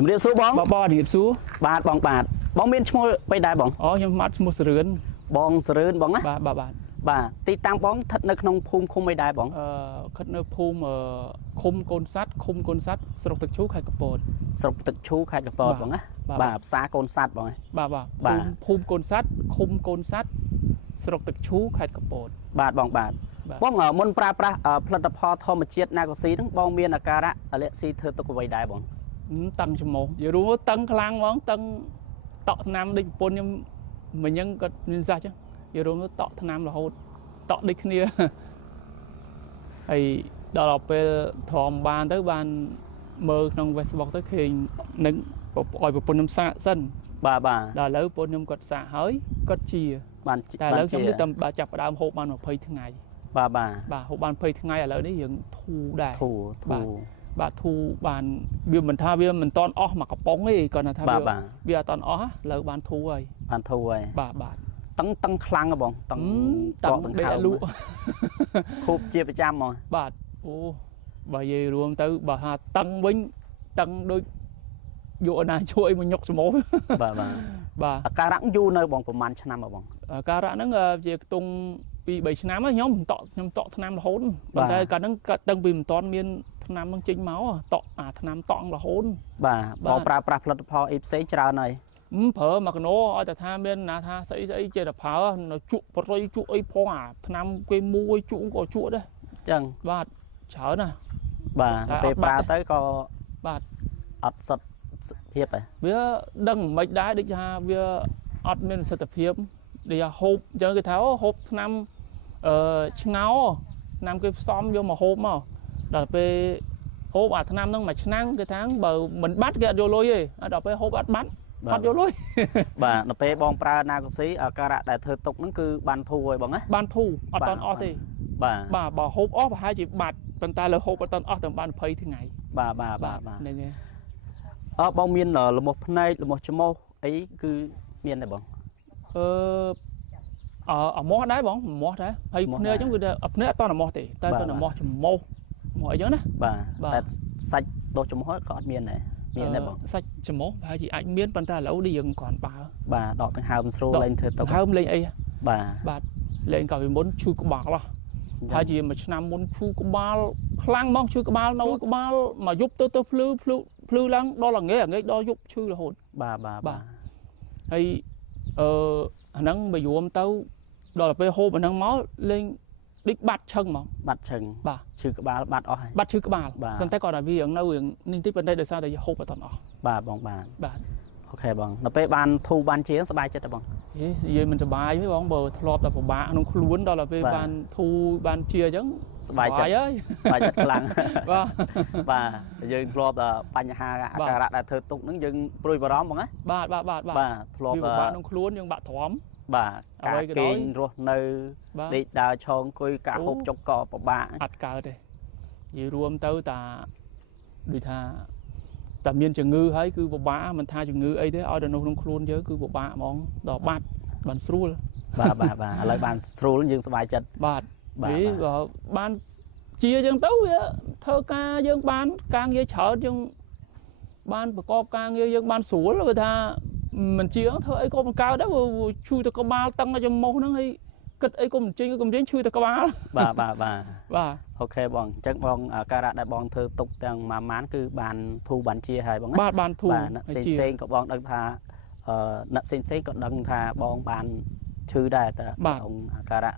ជំរាបសួរបងបងជំរាបសួរបាទបងមានឈ្មោះបីដែរបងអូខ្ញុំមកឈ្មោះសរឿនបងសរឿនបងណាបាទទីតាំងបងស្ថិតនៅក្នុងភូមិឃុំបីដែរបងស្ថិតនៅភូមិឃុំកូនសัตว์ស្រុកទឹកឈូខេត្តកំពតស្រុកទឹកឈូខេត្តកំពតបងណាបាទផ្សារកូនសัตว์បងបាទភូមិកូនសัตว์ឃុំកូនសัตว์ស្រុកទឹកឈូខេត្តកំពតបាទបងមុនប្រើប្រាស់ផលិតផលធម្មជាតិណាកូស៊ីហ្នឹងបងមានអាការៈអលិស៊ីធ្វើទុកអ្វីដែរបងតឹងច្រមុះយល់រួមតឹងខ្លាំងហ្មងតឹងតក់ថ្នាំដូចប្រពន្ធខ្ញុំមិញហ្នឹងគាត់មានសាសចឹងយល់រួមតក់ថ្នាំរហូតតក់ដូចគ្នាហើយដល់ពេលធំបានទៅបានមើលក្នុង Facebook ទៅឃើញនឹងឲ្យប្រពន្ធខ្ញុំសាកសិនបាទដល់ឥឡូវប្រពន្ធខ្ញុំគាត់សាកហើយគាត់ជាបានតែឥឡូវខ្ញុំនេះតែចាប់ផ្ដើមហូបបាន20ថ្ងៃបាទហូបបាន20ថ្ងៃឥឡូវនេះយើងធូរដែរធូរបាទធូរបានវាមិនថាវាមិនតន់អស់មកកំប៉ុងទេគាត់ថាវាអត់តន់អស់ឥឡូវបានធូរហើយបាទតឹងខ្លាំងហ៎បងតឹងដេកលក់ខូបជាប្រចាំហ្មងបាទអូបើនិយាយរួមទៅបើថាតឹងវិញតឹងដូចយកណាជួយមកញុកស្មោបាទអាការៈយូរនៅបងប្រហែលឆ្នាំហ៎បងអាការៈហ្នឹងជាខ្ទង់2-3ឆ្នាំខ្ញុំតក់ថ្នាំរហូតប៉ុន្តែកាលហ្នឹងកាត់តឹងពីមិនតាន់មានថ្នាំនឹងចេញមកតក់អាថ្នាំតក់រហូតបាទបងប្រើប្រាស់ផលិតផលអីផ្សេងច្រើនហើយប្រើមកកណោឲ្យតែថាមានណាថាស្អីចេះតែប្រើជក់ប្រយជក់អីផងអាថ្នាំគេមួយជក់ក៏ជក់ដែរចឹងបាទច្រើនណាបាទពេលប្រើទៅក៏បាទអត់សុទ្ធភាពហ៎វាដឹងមិនដែរដូចថាវាអត់មានប្រសិទ្ធភាពដូចហូបអញ្ចឹងគេថាហូបថ្នាំឆ្ងោថ្នាំគេផ្សំយកមកហូបមកដល់ពេលហូបអាថ្នាំហ្នឹងមួយឆ្នាំគេថាបើមិនបាត់គេអត់យកលុយទេដល់ពេលហូបអត់បាត់អត់យកលុយបាទដល់ពេលបងប្រើណាកូស៊ីអាការៈដែលធ្វើទុកហ្នឹងគឺបានធូរហើយបងណាបានធូរអត់តន់អស់ទេបាទបើហូបអស់ប្រហែលជាបាត់ប៉ុន្តែលើហូបអត់តន់អស់តែបាន20ថ្ងៃបាទហ្នឹងហើយបងមានលមាស់ភ្នែកលមាស់ច្រមុះអីគឺមានដែរបងអាមាស់ដែរបងមាស់ដែរហើយភ្នែកអញ្ចឹងគឺភ្នែកអត់តន់អាមាស់ទេតែគាត់អាមាស់ច្រមុះមកអីចឹងណាបាទតែសាច់ដុសច្រមុះក៏អត់មានដែរមានដែរបងសាច់ច្រមុះប្រហែលជាអាចមានប៉ុន្តែឥឡូវនេះយើងគ្រាន់បើបាទដកទាំងហើមស្រួលលេងធ្វើទុកហើមលេងអីបាទលេងកាលពីមុនឈឺក្បាលប្រហែលជាមួយឆ្នាំមុនឈឺក្បាលខ្លាំងមកឈឺក្បាលនៅក្បាលមកយប់ទៅភ្លឺឡើងដល់ល្ងាចដល់យប់ឈឺរហូតបាទហើយអាហ្នឹងបើយួមទៅដល់ពេលហូបអាហ្នឹងមកលេងដូចបាត់ឈឹងហ្មងបាទឈឺក្បាលបាត់អស់ហើយបាត់ឈឺក្បាលប៉ុន្តែគាត់ថាវារឿងនៅរឿងនេះតិចប៉ុន្តែដោយសារតែហូបអត់តន់អស់បាទបងបាទអូខេបងដល់ពេលបានធូរបានជាសบายចិត្តទេបងនិយាយមិនសบายទេបងបើធ្លាប់តែពិបាកក្នុងខ្លួនដល់ពេលបានធូរបានជាអញ្ចឹងសบายចិត្តហើយសบายចិត្តខ្លាំងបាទយើងធ្លាប់បញ្ហាអាការៈដែលធ្វើទុកហ្នឹងយើងព្រួយបារម្ភបងណាបាទធ្លាប់ពិបាកក្នុងខ្លួនយើងបាក់ទ្រាំបាទការគេងរស់នៅដេកដើរឈរអង្គុយការហូបចុកក៏ពិបាកអត់កើតទេនិយាយរួមទៅតាដូចថាតែមានជំងឺហើយគឺពិបាកមិនថាជំងឺអីទេឲ្យតែនៅក្នុងខ្លួនយើងគឺពិបាកហ្មងដល់បាត់បានស្រួលបាទឥឡូវបានស្រួលយើងសប្បាយចិត្តបាទនេះក៏បានជាអញ្ចឹងទៅវាធ្វើការយើងបានការងារច្រើនយើងបានប្រកបការងារយើងបានស្រួលវាថាមិនជាធ្វើអីក៏មិនកើតដែរឈឺទៅក្បាលតឹងច្រមុះហ្នឹងហើយគិតអីក៏មិនចេញឈឺទៅក្បាលបាទអូខេបងអញ្ចឹងបងការៈដែលបងធ្វើទុកទាំងម៉ានគឺបានធូរបានជាហើយបងបាទបានធូរផ្សេងក៏បងដឹងថាអ្នកផ្សេងក៏ដឹងថាបងបានឈឺដែរតែបងអាការៈ